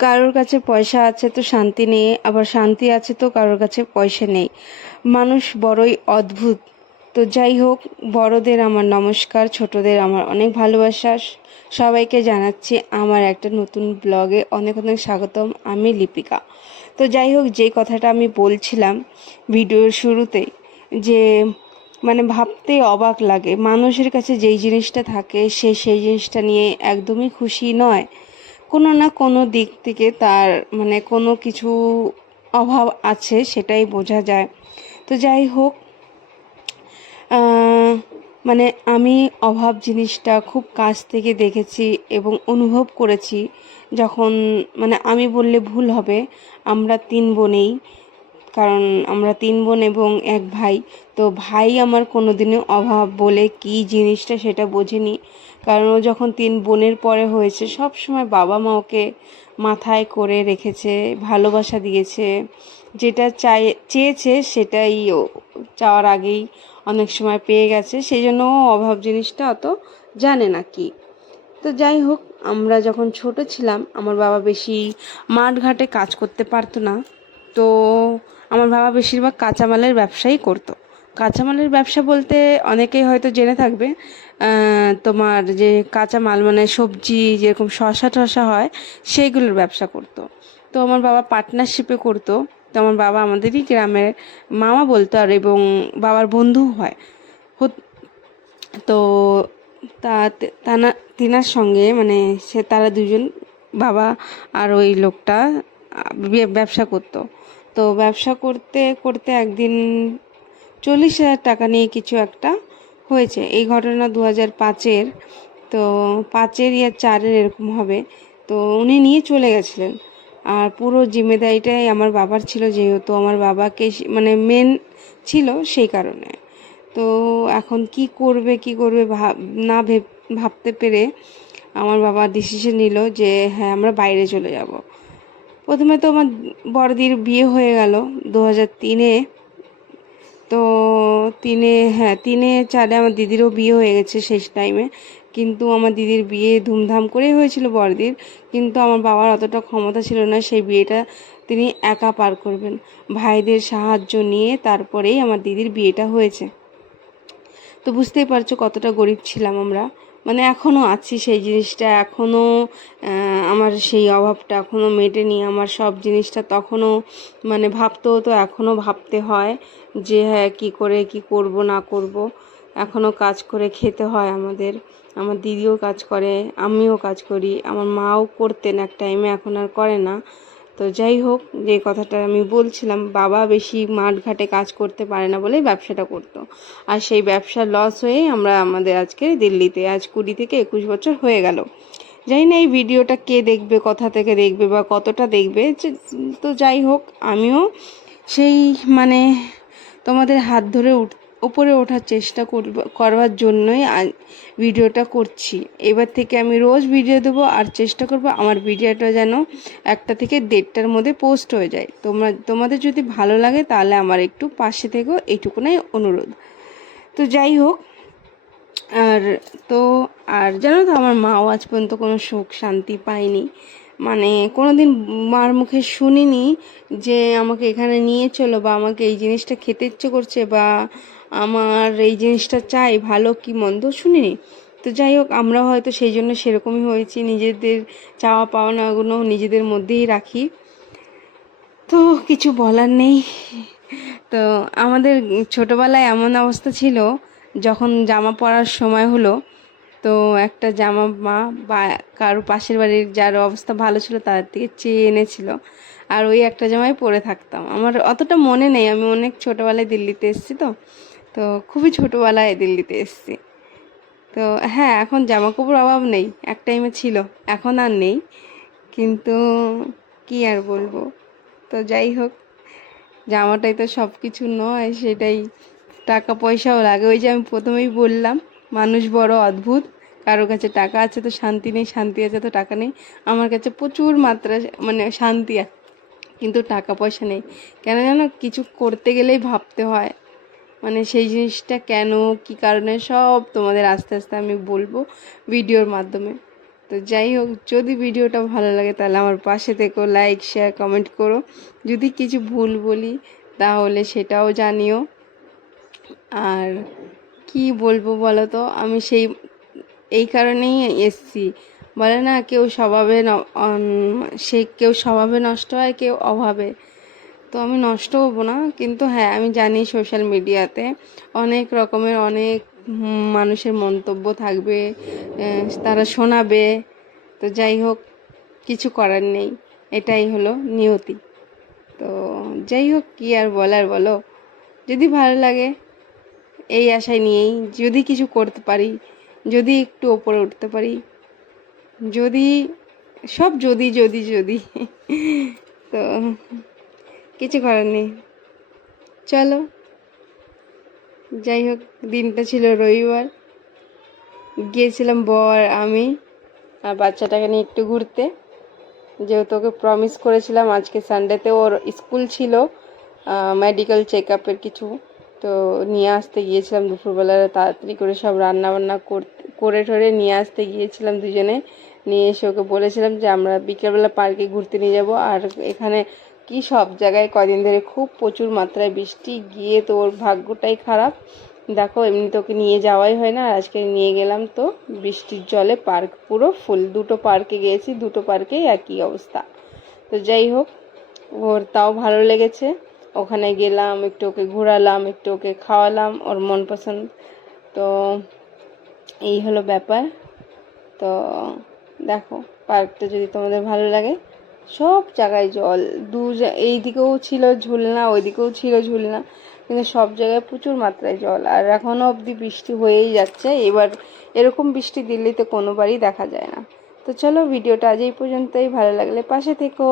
কারোর কাছে পয়সা আছে তো শান্তি নেই, আবার শান্তি আছে তো কারোর কাছে পয়সা নেই। মানুষ বড়ই অদ্ভুত। তো যাই হোক, বড়দের আমার নমস্কার, ছোটদের আমার অনেক ভালোবাসা। সবাইকে জানাচ্ছি আমার একটা নতুন ব্লগে অনেক অনেক স্বাগতম, আমি লিপিকা। তো যাই হোক, যে কথাটা আমি বলছিলাম ভিডিওর শুরুতেই যে মানে ভাবতে অবাক লাগে। মানুষের কাছে যেই জিনিসটা থাকে, সে সেই জিনিসটা নিয়ে একদমই খুশি নয়। কোনো না কোনো দিক থেকে তার মানে কোনো কিছু অভাব আছে, সেটাই বোঝা যায়। তো যাই হোক মানে আমি অভাব জিনিসটা খুব কাছ থেকে দেখেছি এবং অনুভব করেছি। যখন মানে আমি বললে ভুল হবে, আমরা তিন বোনেই কারণ আমরা তিন বোন এবং এক ভাই। তো ভাই আমার কোনো কোনোদিনও অভাব বলে কি জিনিসটা সেটা বোঝেনি। কারণ ও যখন তিন বোনের পরে হয়েছে, সব সময় বাবা মা ওকে মাথায় করে রেখেছে, ভালোবাসা দিয়েছে। যেটা চাই, চেয়েছে সেটাই ও চাওয়ার আগেই অনেক সময় পেয়ে গেছে। সেই জন্য অভাব জিনিসটা অত জানে না কি। তো যাই হোক, আমরা যখন ছোট ছিলাম, আমার বাবা বেশি মাঠ ঘাটে কাজ করতে পারতো না। তো আমার বাবা বেশিরভাগ কাঁচামালের ব্যবসাই করতো। কাঁচামালের ব্যবসা বলতে অনেকেই হয়তো জেনে থাকবে তোমার যে কাঁচামাল মানে সবজি, যেরকম শশা টশা হয়, সেইগুলোর ব্যবসা করতো। তো আমার বাবা পার্টনারশিপে করতো। তো আমার বাবা আমাদেরই গ্রামের মামা বলতো আর, এবং বাবার বন্ধু হয়। তো তা, তানা, তিনার সঙ্গে মানে সে, তারা দুজন বাবা আর ওই লোকটা ব্যবসা করতো। তো ব্যবসা করতে করতে একদিন চল্লিশ হাজার টাকা নিয়ে কিছু একটা হয়েছে। এই ঘটনা দু হাজার পাঁচের, তো পাঁচের ইয়া চারের এরকম হবে। তো উনি নিয়ে চলে গেছিলেন। আর পুরো জিম্মেদারিটাই আমার বাবার ছিল, যেহেতু আমার বাবাকে মানে মেন ছিল সেই কারণে। তো এখন কি করবে কি করবে ভাব না ভেব ভাবতে পেরে আমার বাবা ডিসিশন নিল যে হ্যাঁ আমরা বাইরে চলে যাব। প্রথমে তো আমার বড়দির বিয়ে হয়ে গেল দু হাজার তিনে। তো তিনে হ্যাঁ তিনে, চারে আমার দিদিরও বিয়ে হয়ে গেছে শেষ টাইমে কিন্তু আমার দিদির বিয়ে ধুমধাম করেই হয়েছিল বড়দির। কিন্তু আমার বাবার অতটা ক্ষমতা ছিল না, সেই বিয়েটা তিনি একা পার করবেন। ভাইদের সাহায্য নিয়ে তারপরেই আমার দিদির বিয়েটা হয়েছে। তো বুঝতেই পারছ কতটা গরিব ছিলাম আমরা। মানে এখনও আছি সেই জিনিসটা এখনও আমার সেই অভাবটা এখনও মেটেনি। আমার সব জিনিসটা তখনও মানে ভাবতে হতো এখনও ভাবতে হয় যে হ্যাঁ কী করে, কি করব, না করব। এখনও কাজ করে খেতে হয় আমাদের। আমার দিদিও কাজ করে, আমিও কাজ করি। আমার মাও করতেন এক টাইমে এখন আর করে না। তো যাই হোক, যে কথাটা আমি বলছিলাম, বাবা বেশি মাঠ ঘাটে কাজ করতে পারে না বলেই ব্যবসাটা করতো। আর সেই ব্যবসা লস হয়েই আমরা আমাদের আজকে দিল্লিতে, আজ কুড়ি থেকে একুশ বছর হয়ে গেল। জানি না এই ভিডিওটা কে দেখবে, কোথা থেকে দেখবে বা কতটা দেখবে তো যাই হোক, আমিও সেই মানে তোমাদের হাত ধরে উঠ উপরে ওঠার চেষ্টা করব, করবার জন্যই ভিডিওটা করছি। এবার থেকে আমি রোজ ভিডিও দেবো আর চেষ্টা করব আমার ভিডিওটা যেন একটা থেকে দেড়টার মধ্যে পোস্ট হয়ে যায়। তোমরা, তোমাদের যদি ভালো লাগে তাহলে আমার একটু পাশে থেকেও এইটুকুনাই অনুরোধ। তো যাই হোক, আর তো, আর জানো তো আমার মাও আজ পর্যন্ত কোনো সুখ শান্তি পায়নি। মানে কোনো দিন মার মুখে শুনিনি যে আমাকে এখানে নিয়ে চলো বা আমাকে এই জিনিসটা খেতে ইচ্ছে করছে বা আমার এই জিনিসটা চাই, ভালো কি মন্দ শুনিনি। তো যাই হোক, আমরা হয়তো সেই জন্য সেরকমই হয়েছি, নিজেদের চাওয়া পাওনাগুলো নিজেদের মধ্যেই রাখি। তো কিছু বলার নেই। তো আমাদের ছোটবেলায় এমন অবস্থা ছিল, যখন জামা পরার সময় হলো, তো একটা জামা মা বা কারও পাশের বাড়ির যার অবস্থা ভালো ছিল তাদের থেকে চেয়ে এনেছিল, আর ওই একটা জামাই পরে থাকতাম। আমার অতটা মনে নেই, আমি অনেক ছোটোবেলায় দিল্লিতে এসেছি তো তো খুবই ছোটোবেলায় দিল্লিতে এসেছি। তো হ্যাঁ এখন জামা কাপড় অভাব নেই, এক টাইমে ছিল, এখন আর নেই। কিন্তু কি আর বলব? তো যাই হোক, জামাটাই তো সব কিছু নয়, সেটাই টাকা পয়সাও লাগে। ওই যে আমি প্রথমেই বললাম, মানুষ বড় অদ্ভুত কারও কাছে টাকা আছে তো শান্তি নেই, শান্তি আছে তো টাকা নেই। আমার কাছে প্রচুর মাত্রা মানে শান্তি আছে, কিন্তু টাকা পয়সা নেই। কেন জানো, কিছু করতে গেলেই ভাবতে হয়। মানে সেই জিনিসটা কেন, কি কারণে, সব তোমাদের আস্তে আস্তে আমি বলব ভিডিওর মাধ্যমে। তো যাই হোক, যদি ভিডিওটা ভালো লাগে তাহলে আমার পাশে থেকো লাইক শেয়ার কমেন্ট করো। যদি কিছু ভুল বলি তাহলে সেটাও জানিও। আর কি বলব বলো তো, আমি সেই, এই কারণেই এসছি। বলে না, কেউ স্বভাবে সে কেউ স্বভাবে নষ্ট হয়, কেউ অভাবে। তো আমি নষ্ট হব না। কিন্তু হ্যাঁ আমি জানি সোশ্যাল মিডিয়াতে অনেক রকমের অনেক মানুষের মন্তব্য থাকবে তারা শোনাবে। তো যাই হোক, কিছু করার নেই। এটাই হলো নিয়তি। তো যাই হোক, কি আর বলার বলো? যদি ভালো লাগে, এই আশায় নিয়েই যদি কিছু করতে পারি, যদি একটু ওপরে উঠতে পারি, যদি, সব যদি যদি যদি। তো কিছু করার নেই। চলো। যাই হোক, দিনটা ছিল রবিবার। গিয়েছিলাম বর, আমি আর বাচ্চাটাকে নিয়ে একটু ঘুরতে। যেহেতু ওকে প্রমিস করেছিলাম, আজকে সানডেতে ওর স্কুল ছিল মেডিকেল চেক আপের কিছু। তো নিয়ে আসতে গিয়েছিলাম দুপুরবেলা, তাড়াতাড়ি করে সব রান্না বান্না করে ঠরে নিয়ে আসতে গিয়েছিলাম দুজনে। নিয়ে এসে ওকে বলেছিলাম যে, আমরা বিকেলবেলা পার্কে ঘুরতে নিয়ে যাব। আর এখানে কি সব জায়গায় কদিন ধরে খুব প্রচুর মাত্রায় বৃষ্টি, গিয়ে তো ওর ভাগ্যটাই খারাপ। দেখো, এমনি তোকে নিয়ে যাওয়াই হয় না, আর আজকে নিয়ে গেলাম তো বৃষ্টির জলে পার্ক, পুরো ফুল। দুটো পার্কে গিয়েছি, দুটো পার্কেই একই অবস্থা। তো যাই হোক, ওর তাও ভালো লেগেছে। ওখানে গেলাম, একটু ওকে ঘোরালাম, একটু ওকে খাওয়ালাম, ওর মন পছন্দ। তো এই হলো ব্যাপার। তো দেখো, পার্কটা যদি তোমাদের ভালো লাগে সব জায়গায় জল, দু এইদিকেও এই দিকেও ছিল ঝুলনা ওই দিকেও ছিল ঝুলনা, কিন্তু সব জায়গায় প্রচুর মাত্রায় জল, আর এখনও অবধি বৃষ্টি হয়েই যাচ্ছে, এবার এরকম বৃষ্টি দিল্লিতে কোনোবারই দেখা যায় না। তো চলো, ভিডিওটা আজ এই পর্যন্তই, ভালো লাগলে পাশে থেকো।